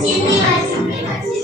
亲，另外请配合起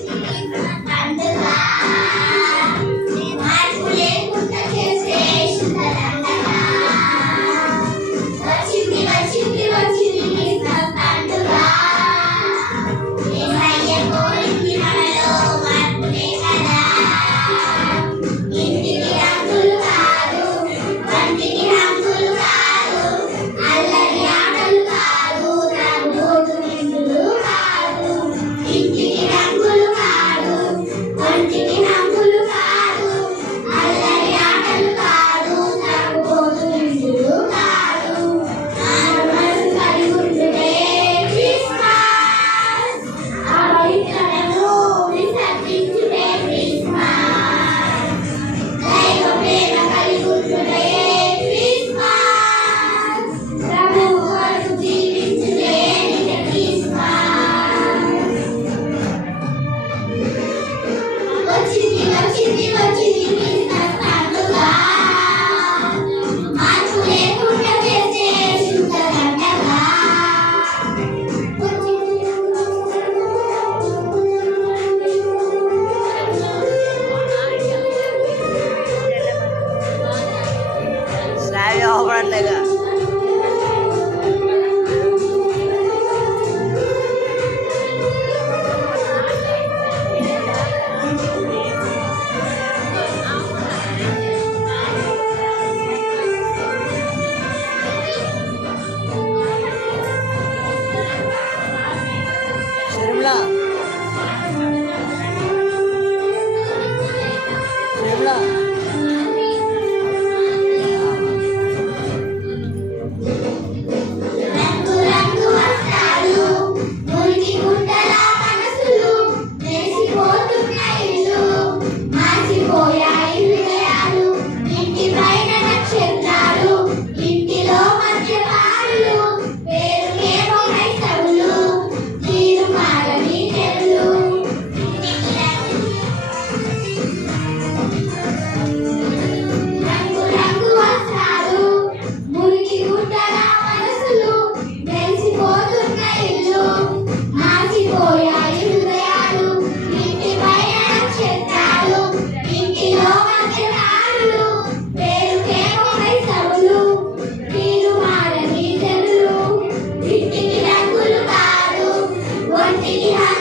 लगा Yeah.